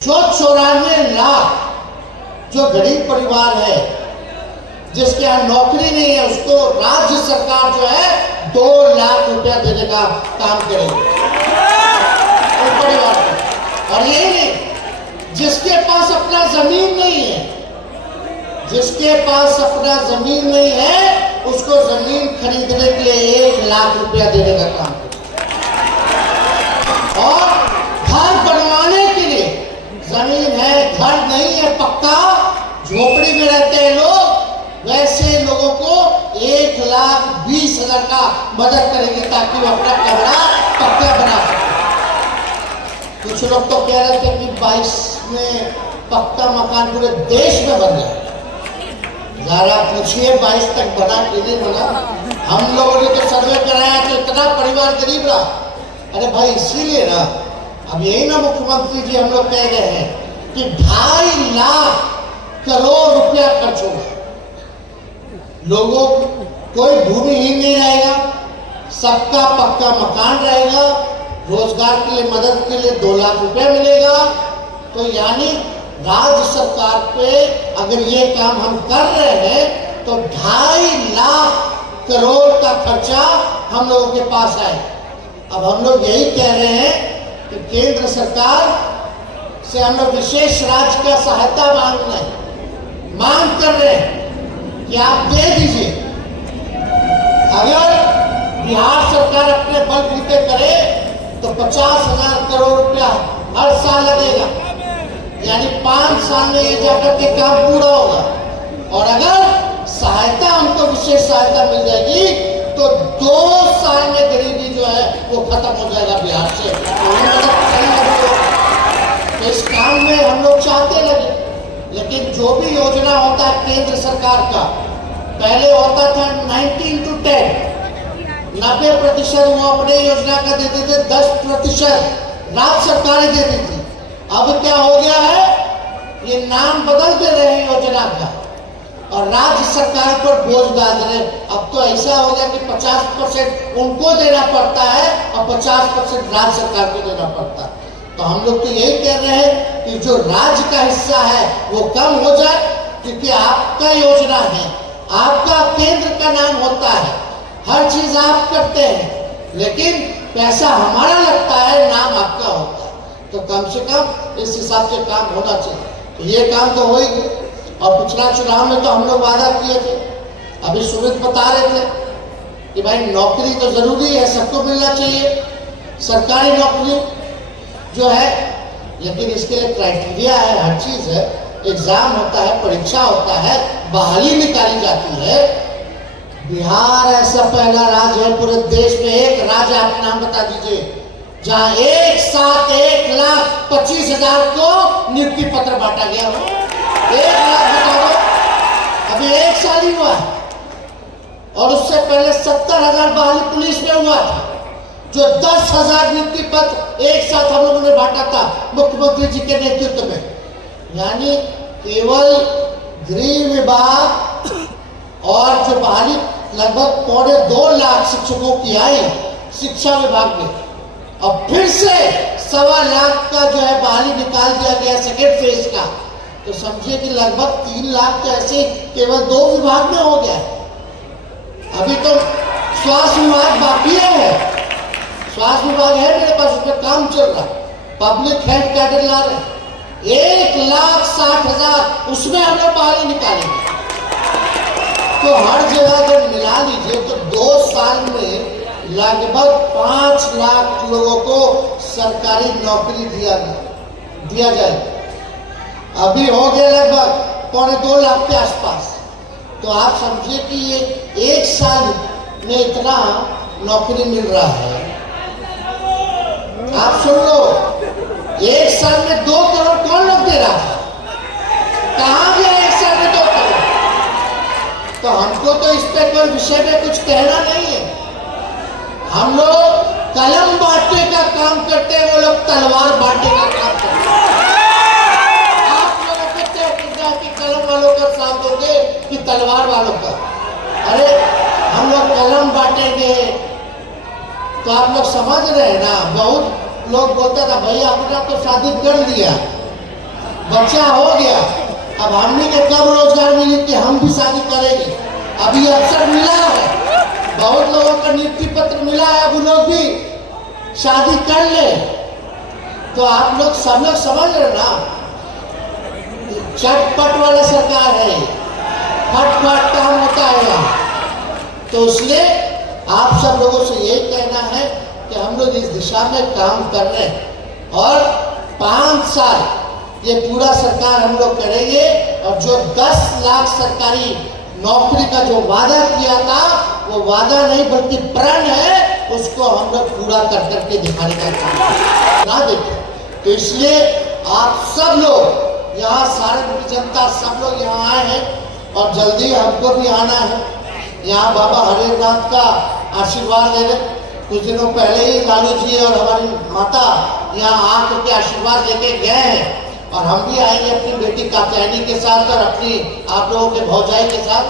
जो 94 लाख जो गरीब परिवार है जिसके यहाँ नौकरी नहीं है उसको राज्य सरकार जो है 2 लाख रुपया देने का काम करेगी उस परिवार को। और यही नहीं, जिसके पास अपना जमीन नहीं है, जिसके पास अपना जमीन नहीं है उसको जमीन खरीदने के लिए 1 लाख रुपया देने का काम करेगी। और घर बनवाने के लिए जमीन है, घर नहीं है, पक्का झोपड़ी में रहते हैं लोग, वैसे लोगों को 1,20,000 का मदद करेगी ताकि वो अपना कमरा पक्का बना सके। कुछ लोग तो कह रहे थे कि 22 में पक्का मकान पूरे देश में बन जाए। जरा पूछिए 22 तक बना कि नहीं बना। हम लोगों ने तो सर्वे कराया तो इतना परिवार गरीब रहा। अरे भाई इसीलिए ना, अब यही ना मुख्यमंत्री जी हम लोग कह रहे हैं कि 2.5 लाख करोड़ रुपया खर्च होगा। लोगों कोई भूमिहीन नहीं रहेगा, सबका पक्का मकान रहेगा, रोजगार के लिए मदद के लिए 2 लाख रुपया मिलेगा। तो यानी राज्य सरकार पे अगर ये काम हम कर रहे हैं तो 2.5 लाख करोड़ का खर्चा हम लोगों के पास आए। अब हम लोग यही कह रहे हैं कि केंद्र सरकार से हम लोग विशेष राज्य का सहायता मांग कर रहे हैं कि आप दे दीजिए। अगर बिहार सरकार अपने बलबूते करे तो 50,000 करोड़ रुपया हर साल लगेगा, यानी 5 साल में ये जाकर के काम पूरा होगा। और अगर सहायता हमको विशेष सहायता मिल जाएगी तो 2 साल में गरीबी जो है वो खत्म हो जाएगा बिहार से। तो इस काम में हम लोग चाहते लगे, लेकिन जो भी योजना होता है केंद्र सरकार का, पहले होता था 19:10, 90% वो अपने योजना का देते थे, 10% राज्य सरकारें देती थी। अब क्या हो गया है, ये नाम बदल दे रहे हैं योजना का और राज्य सरकार पर बोझ डाल रहे। अब तो ऐसा हो गया कि 50% उनको देना पड़ता है और 50% राज्य सरकार को देना पड़ता है। तो हम लोग तो यही कह रहे हैं कि जो राज्य का हिस्सा है वो कम हो जाए, क्योंकि आपका योजना है, आपका केंद्र का नाम होता है, हर चीज आप करते हैं, लेकिन पैसा हमारा लगता है, नाम आपका होता है। तो कम से कम इस हिसाब से काम होना चाहिए। तो ये काम तो हो ही गया। और पिछला चुनाव में तो हम लोग वादा किए थे, अभी सुमित बता रहे थे कि भाई नौकरी तो जरूरी है, सबको मिलना चाहिए सरकारी नौकरी जो है, लेकिन इसके लिए क्राइटेरिया है, हर चीज है, एग्जाम होता है, परीक्षा होता है, बहाली निकाली जाती है। बिहार ऐसा पहला राज्य है पूरे देश में, एक राज्य आप नाम बता दीजिए जहां एक साथ 1,25,000 को नियुक्ति पत्र बांटा गया हो। 1 लाख बता दो, अभी 1 साल ही हुआ है। और उससे पहले 70,000 बहाली पुलिस में हुआ था, जो 10,000 नियुक्ति पत्र एक साथ हम लोगों ने बांटा था मुख्यमंत्री जी के नेतृत्व में। यानी केवल गृह विभाग और जो बहाली लगभग 2.25 लाख शिक्षकों की आई शिक्षा विभाग में, अब फिर से 1.25 लाख का जो है बहाली निकाल दिया गया सेकेंड फेज का। तो समझिए कि लगभग 3 लाख तो ऐसे केवल 2 विभाग में हो गया है। अभी तो स्वास्थ्य विभाग बाकी है, स्वास्थ्य विभाग है मेरे पास, उसमें काम चल रहा है, पब्लिक हेल्थ कैडर ला रहे, 1,60,000 उसमें हम लोग बहाली निकालेंगे। तो हर जगह अगर मिला लीजिए तो 2 साल में लगभग 5 लाख लोगों को सरकारी नौकरी दिया जाए। अभी हो गए लगभग 2.25 लाख के आसपास। तो आप समझिए कि ये 1 साल में इतना नौकरी मिल रहा है। आप सुन लो, 1 साल में 2 करोड़ कौन लोग दे रहा है? कहां गया 1 साल में 2 करोड़? तो हमको तो इस पे कोई विषय में कुछ कहना नहीं है। हम लोग कलम बांटने का काम करते हैं, वो लोग तलवार बांटने का काम करते हैं। आप लोगों को तय करना है कि कलम वालों का साथ दोगे कि तलवार वालों का। अरे हम लोग कलम बांटेंगे तो आप लोग समझ रहे हैं ना। बहुत लोग बोलता था भैया अपना तो शादी कर लिया, बच्चा हो गया, अब हमने के कब रोजगार मिले कि हम भी शादी करेंगे। अभी अवसर मिला है, बहुत लोगों का नियुक्ति पत्र मिला है, अब लोग भी शादी कर ले। तो आप लोग सब लोग समझ रहे ना, चटपट वाला सरकार है, फटफट काम होता है यहाँ। तो इसलिए आप सब लोगों से यही कहना है कि हम लोग इस दिशा में काम कर रहे हैं और 5 साल ये पूरा सरकार हम लोग करेंगे। और जो 10 लाख सरकारी नौकरी का जो वादा किया था, वो वादा नहीं बल्कि प्रण है, उसको हम लोग पूरा कर करके दिखाने का काम ना देखें। तो इसलिए आप सब लोग यहाँ, सारण की जनता सब लोग यहाँ आए हैं और जल्दी हमको भी आना है यहाँ बाबा हरिनाथ का आशीर्वाद लेने। कुछ दिनों पहले ही लालू जी और हमारी माता यहाँ आकर के आशीर्वाद लेके गए हैं और हम भी आएंगे अपनी बेटी कात्यायनी के साथ और अपनी आप लोगों के भौजाई के साथ।